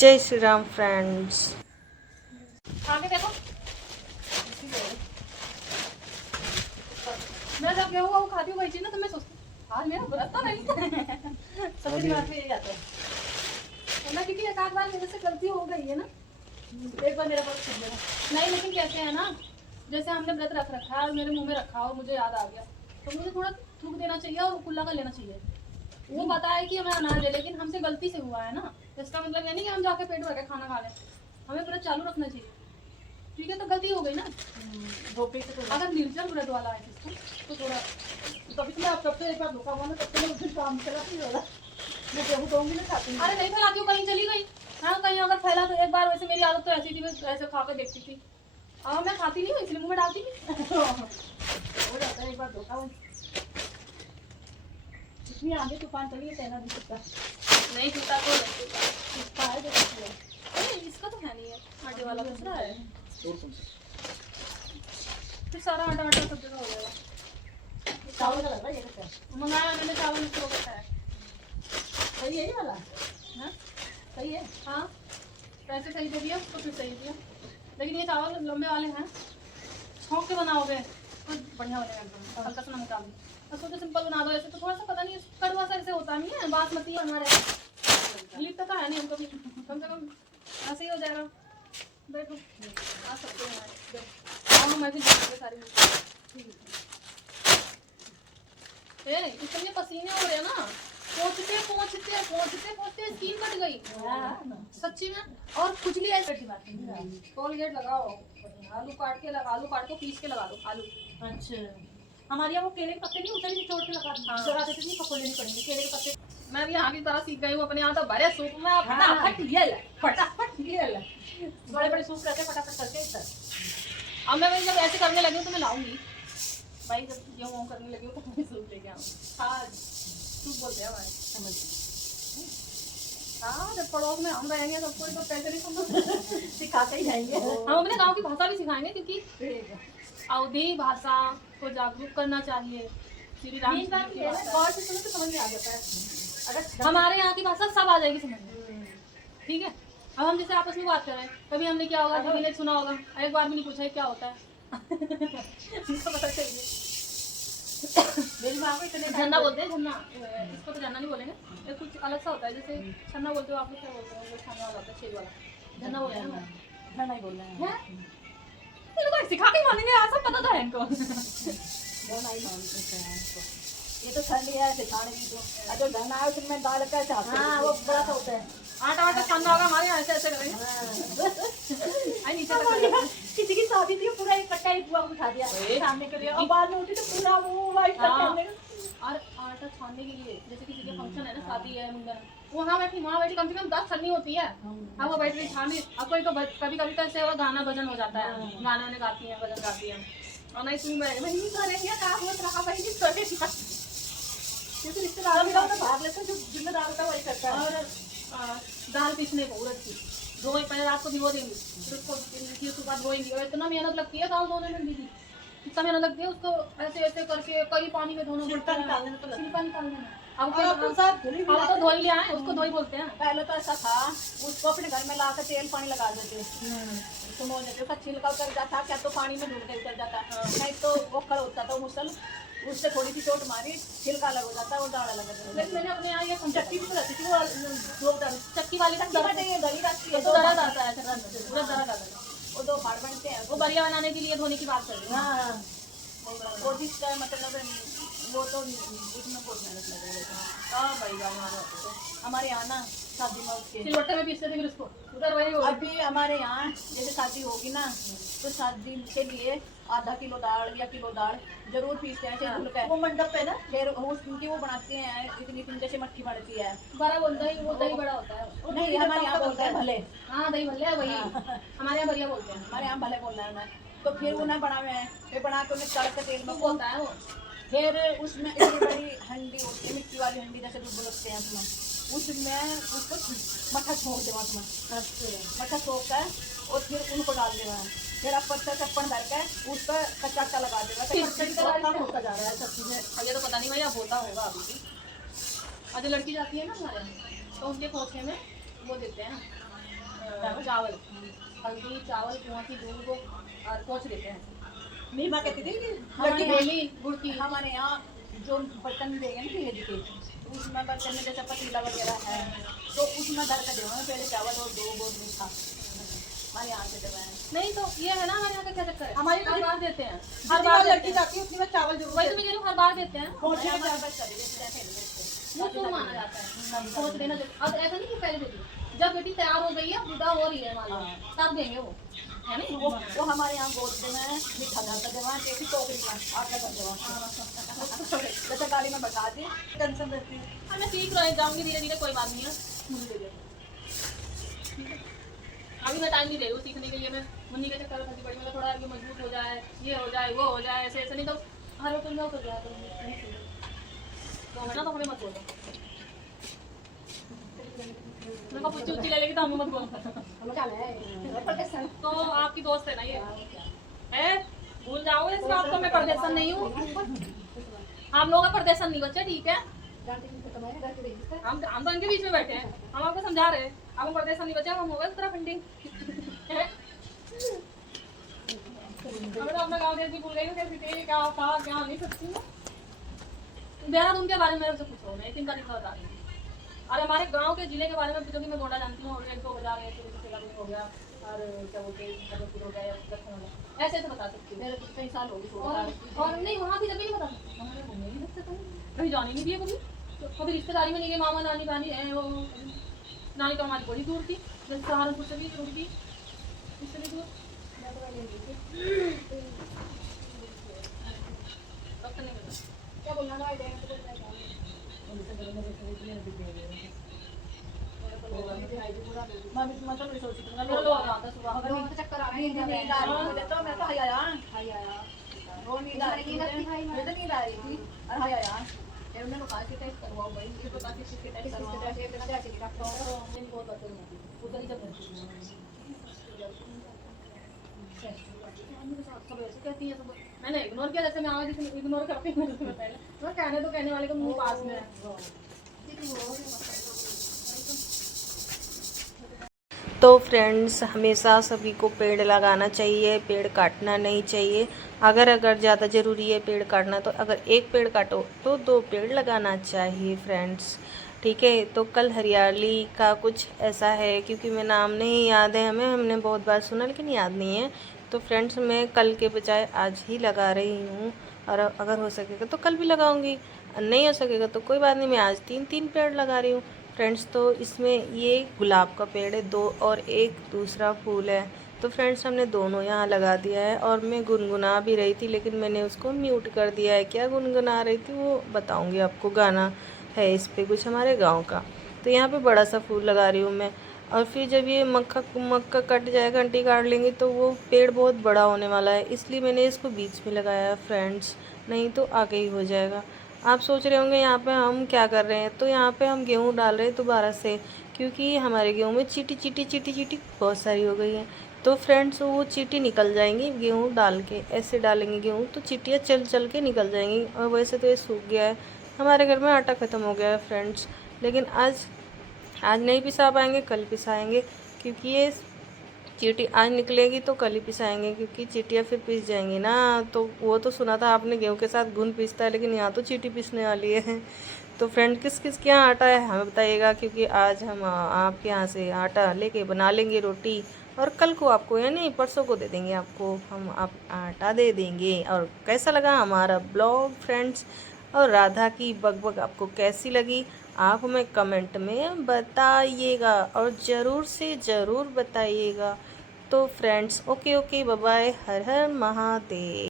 जय श्री राम फ्रेंड्स। आगे देखो, मैं जब गेहूँ वो खाती हूँ वही चीज ना, तो मैं सोचती हूँ आज मेरा गलत तो नहीं सबके दिमाग में यही आता है। वरना क्योंकि एक आध बार मेरे से गलती हो गई है ना, एक बार मेरा बहुत छूट गया नहीं, लेकिन कहते हैं ना, जैसे हमने व्रत रख रखा है और मेरे मुंह में रखा और मुझे याद आ गया, तो मुझे थोड़ा थूक देना चाहिए और कुल्ला कर लेना चाहिए। वो पता है कि हमें अनाज है, लेकिन हमसे गलती से हुआ है ना, इसका मतलब ये नहीं कि हम जाके पेट भर के खाना खा लें, हमें पूरा चालू रखना चाहिए। ठीक है, तो गलती हो गई ना, अगर निर्जल व्रत वाला है सिस्टम तो थोड़ा तभी तो मैं आप सबसे एक बार धोखा हुआ ना, तब तो मैं उस दिन काम चला नहीं होगा, मैं गेहूँ दूंगी ना खाती। अरे नहीं फैलाती हूँ, कहीं चली गई हाँ, कहीं अगर फैला तो एक बार, वैसे मेरी आदत तो ऐसी थी, मैं ऐसे खा कर देखती थी। हाँ मैं खाती नहीं हूँ इसलिए मुँह में डालती नहीं हो जाता है एक बार धोखा। इतनी आगे तूफान चली है, कहना नहीं सकता, नहीं टूटा तो नहीं टूटा, इसका है जो कुछ है। अरे इसका तो है नहीं है, आटे वाला दूसरा है, फिर सारा आटा आटा सब जगह हो जाएगा। चावल का लग रहा है, ये कैसा है मंगाया मैंने, चावल मिक्स हो गया है। सही है ये वाला, हाँ सही है, हाँ पैसे सही दे दिया तो फिर सही दिया, लेकिन ये चावल लंबे वाले हैं, छौंक के बनाओगे तो बढ़िया बनेगा एकदम, हल्का सा नमक डाल दो, बस तो सिंपल बना दो ऐसे, तो थोड़ा सा पता नहीं कड़वा सा ऐसे होता नहीं है, बासमती हमारे लिखता तो है नहीं हमको भी, कम से कम ऐसे ही हो जाएगा। बैठो आ सकते हैं, हाँ मैं भी सारी इतने पसीने हो रहे हैं ना, पहुंचते पहुंचते पहुंचते पहुंचते स्किन कट गई सच्ची में, और खुजली ऐसी कोलगेट लगाओ, आलू काट के लगा, आलू काट के पीस के लगा दो आलू। अच्छा हमारे यहाँ वो केले के पत्ते नहीं होते, निचोड़ के लगा देते नहीं, पकोड़े नहीं पड़ेंगे केले के पत्ते। मैं भी यहाँ की तरह सीख गई हूँ, अपने यहाँ तो भरे सूप में फटाफट बड़े बड़े सूप करके फटाफट करके इधर। अब मैं जब ऐसे करने लगी हूँ तो मैं लाऊंगी भाई, जब गेहूँ करने लगी हूँ तो मैं सूप लेके आऊँ। हाँ सूप बोलते हैं हमारे, समझ। हाँ जब पड़ोस में हम रहेंगे सबको तो पैसे नहीं समझ सिखाते ही जाएंगे, हम अपने गाँव की भाषा भी सिखाएंगे, क्योंकि अवधी भाषा को जागरूक करना चाहिए। श्री राम गौर से सुनो तो समझ में आ जाता है, अगर हमारे यहाँ की भाषा सब आ जाएगी समझ में। ठीक है, अब हम जैसे आपस में बात कर रहे हैं, कभी हमने क्या होगा, कभी ने सुना होगा, एक बार भी नहीं पूछा है क्या होता है इसको पता चाहिए। मेरी माँ को इतने झन्ना बोलते हैं, झन्ना इसको तो झन्ना नहीं बोलेंगे, ये कुछ अलग सा होता है, जैसे छन्ना बोलते हो आप लोग, क्या बोलते हो वो खाने वाला होता है छेद वाला, झन्ना बोलते हैं, झन्ना ही बोल रहे हैं, सिखा के मानेंगे यार, सब पता था इनको ये तो ठंड है सिखाने की, तो जो धना है उसमें दाल का चाहते हैं, वो बड़ा सा होता है, आटा वाटा छानना होगा हमारे यहाँ, ऐसे ऐसे करेंगे। आई नीचे किसी की शादी थी, पूरा एक कट्टा ही बुआ उठा दिया छानने के लिए, और बाद में उठी तो पूरा वो वाइट करने और आटा छानने के लिए, जैसे किसी के फंक्शन है ना, शादी है, मुंडन, वहाँ बैठी कम से कम 10 छन्नी होती है, हाँ वो बैठ रही छाने। अब कोई तो कभी कभी तो ऐसे गाना भजन हो जाता है, गाना वाने गाती है, भजन गाती है, और नहीं तुम वही करेंगे काम होता रहा वही, क्योंकि रिश्तेदारों में तो भाग लेते हैं, जो जिम्मेदार होता है वही करता है। और दाल पीसने को उड़द की धोई, पहले रात को भिगो देंगी, फिर उसको सुबह धोएंगी, और इतना मेहनत लगती है दाल धोने में दीदी, इतना मेहनत लगती है उसको ऐसे ऐसे करके, कई पानी में धोना पड़ता है, निकालने में, छिलका निकालने में। अब तो धोई लिया है, उसको धोई बोलते हैं। पहले तो ऐसा था, उसको अपने घर में ला कर तेल पानी लगा देते, सुनो देते, उसका छिलका उतर जाता, क्या तो पानी में डूब के उतर जाता, नहीं तो ओखर होता था मुसल, उससे थोड़ी सी चोट मारी, छिलका अलग हो जाता है, वो दाना अलग हो जाता है। लेकिन मैंने अपने यहाँ ये चक्की भी रहती थी, वो चक्की वाली का दही रखती है, तो दर्द आता है, पूरा दर्द आता है, वो दो फाड़ बनते हैं, वो बरिया बनाने के लिए धोने की बात कर रही हूँ। हाँ वो जिसका मतलब वो तो इसमें बहुत मेहनत लगेगा। हाँ भाई हमारे यहाँ ना शादी में उसके सिलवट्टे में पीसते थे, फिर उसको उधर वही हो। अभी हमारे यहाँ जैसे शादी होगी ना, तो शादी के लिए आधा किलो दाल या किलो दाल जरूर पीसते हैं, वो मंडप पे ना, फिर उनकी वो बनाते हैं, इतनी इतनी जैसे मट्ठी बनती है, बड़ा बोलता है, वो दही बड़ा होता है, नहीं हमारे यहाँ बोलते हैं भले, हाँ दही भले वही, हमारे यहाँ बढ़िया बोलते हैं, हमारे यहाँ भले बोलना है उन्हें, तो फिर उन्हें बनावे हैं, फिर बना के उन्हें तड़क के तेल में बोलता है वो, फिर उसमें इतनी बड़ी हंडी होती है, मिट्टी वाली हंडी जैसे दूध बोलते हैं उसमें उसको मट्ठा छोड़ देना, उसमें मट्ठा छोड़ कर और फिर उनको डाल देना है, फिर आप पत्थर चप्पन भर के उस पर कच्चा लगा देगा, होता जा रहा है सब चीज़ें। मुझे तो पता नहीं भैया होता होगा अभी भी, आज लड़की जाती है ना हमारे, तो उनके खोखे में वो देते हैं चावल, हल्दी, चावल, कुआं की दूध को और पोंछ देते हैं। मीमा कहती थी हमारे डेली गुड़ की, हमारे यहाँ जो बर्तन देंगे ना भेज के, उसमें बर्तन में जैसे पतीला वगैरह है तो उसमें धर कर देना पहले चावल और 2 बोल मीठा। हमारे यहाँ से देवाएं नहीं तो ये है ना, हमारे यहाँ का क्या चक्कर है, हमारी हर बार देते हैं, हर बार लड़की जाती है उतनी में चावल जरूर, वही तो मैं कह रही हूँ, हर बार देते हैं, मुँह माना जाता है, सोच देना। अब ऐसा नहीं कि पहले देती, जब बेटी तैयार हो गई है, बुढ़ा हो रही है हमारी, तब देंगे वो, है नहीं वो हमारे यहाँ गोद में मीठा डालता जमा एक ही टोकरी में आटा कर जमा जैसे गाड़ी में बता दी टेंशन रहती है। मैं सीख रही जाऊँगी धीरे धीरे, कोई बात नहीं है, मुझे दे दे। अभी मैं टाइम नहीं दे रही हूँ सीखने के लिए, मैं मुन्नी के चक्कर में फंसी पड़ी, मतलब थोड़ा ये मजबूत हो जाए, ये हो जाए, वो हो जाए, ऐसे ऐसे नहीं तो हर वक्त में उतर जाए तो है ना, तो हमें मत बोलो, मेरे को पुच्ची उच्ची ले लेगी तो हमें मत बोलो। तो आपकी दोस्त है ना ये, है भूल जाओगे इस बात को, मैं परदेशन नहीं हूँ, आप लोगों का परदेशन नहीं बच्चे, ठीक है, हम तो इनके बीच में बैठे हैं, हम आपको समझा रहे हैं, हम परदेशन नहीं बचे, हम हो गए उत्तराखंडी। हमें तो अपना गाँव देश भी भूल गई, क्या था क्या नहीं सकती हूँ। देहरादून के बारे में मेरे से पूछो, मैं एक तारीख बता रही हूँ, और हमारे गांव के जिले के बारे में जो कि मैं गोंडा जानती हूँ, और 100 बाजार है, हो गया, और क्या बोलते हैं हो गया, ऐसे ऐसे बता सकती हूँ, मेरे कई साल हो गए और नहीं वहाँ भी कभी नहीं बता सकती, हमारे घूमने नहीं सकते, कहीं जाने नहीं दिए कभी, कभी रिश्तेदारी में नहीं गए, मामा नानी नानी है, वो नानी तो हमारी बड़ी दूर थी, जैसे सहारनपुर से भी दूर थी, इससे भी दूर क्या बोलना था, चक्कर आ रही कहती है, मैंने इग्नोर किया, जैसे मैं आवाज इग्नोर करती हूँ पहले, मैं कहने तो कहने वाले का मुंह पास में है। तो फ्रेंड्स, हमेशा सभी को पेड़ लगाना चाहिए, पेड़ काटना नहीं चाहिए। अगर ज़्यादा ज़रूरी है पेड़ काटना, तो अगर एक पेड़ काटो तो 2 पेड़ लगाना चाहिए फ्रेंड्स, ठीक है। तो कल हरियाली का कुछ ऐसा है, क्योंकि मैं नाम नहीं याद है हमें, हमने बहुत बार सुना लेकिन याद नहीं है। तो फ्रेंड्स, मैं कल के बजाय आज ही लगा रही हूँ, और अगर हो सकेगा तो कल भी लगाऊंगी, नहीं हो सकेगा तो कोई बात नहीं, मैं आज 3 पेड़ लगा रही हूँ फ्रेंड्स। तो इसमें ये गुलाब का पेड़ है 2, और एक दूसरा फूल है। तो फ्रेंड्स, हमने दोनों यहाँ लगा दिया है, और मैं गुनगुना भी रही थी लेकिन मैंने उसको म्यूट कर दिया है। क्या गुनगुना रही थी वो बताऊँगी आपको, गाना है इस पर कुछ हमारे गाँव का। तो यहाँ पे बड़ा सा फूल लगा रही हूँ मैं, और फिर जब ये मक्का कट जाएगा, घंटी काट लेंगे, तो वो पेड़ बहुत बड़ा होने वाला है, इसलिए मैंने इसको बीच में लगाया फ्रेंड्स, नहीं तो आगे ही हो जाएगा। आप सोच रहे होंगे यहाँ पे हम क्या कर रहे हैं, तो यहाँ पे हम गेहूँ डाल रहे हैं दोबारा से, क्योंकि हमारे गेहूँ में चीटी बहुत सारी हो गई है। तो फ्रेंड्स, वो चीटी निकल जाएंगी, गेहूँ डाल के ऐसे डालेंगे गेहूँ, तो चीटियाँ चल के निकल जाएंगी। और वैसे तो ये सूख गया है, हमारे घर में आटा ख़त्म हो गया है फ्रेंड्स, लेकिन आज नहीं पिसा पाएंगे, कल पिसाएंगे, क्योंकि ये चीटी आज निकलेगी तो कल ही पिसाएंगे, क्योंकि चीटियाँ फिर पिस जाएंगी ना। तो वो तो सुना था आपने, गेहूं के साथ घुन पिसता है, लेकिन यहाँ तो चीटी पिसने वाली है। तो फ्रेंड, किस किस के यहाँ आटा है हमें बताइएगा, क्योंकि आज हम आपके यहाँ से आटा लेके बना लेंगे रोटी, और कल को आपको, यानी परसों को दे देंगे आपको, हम आप आटा दे देंगे। और कैसा लगा हमारा ब्लॉग फ्रेंड्स, और राधा की बकबक आपको कैसी लगी, आप हमें कमेंट में बताइएगा, और ज़रूर से ज़रूर बताइएगा। तो फ्रेंड्स, ओके बाय बाय, हर हर महादेव।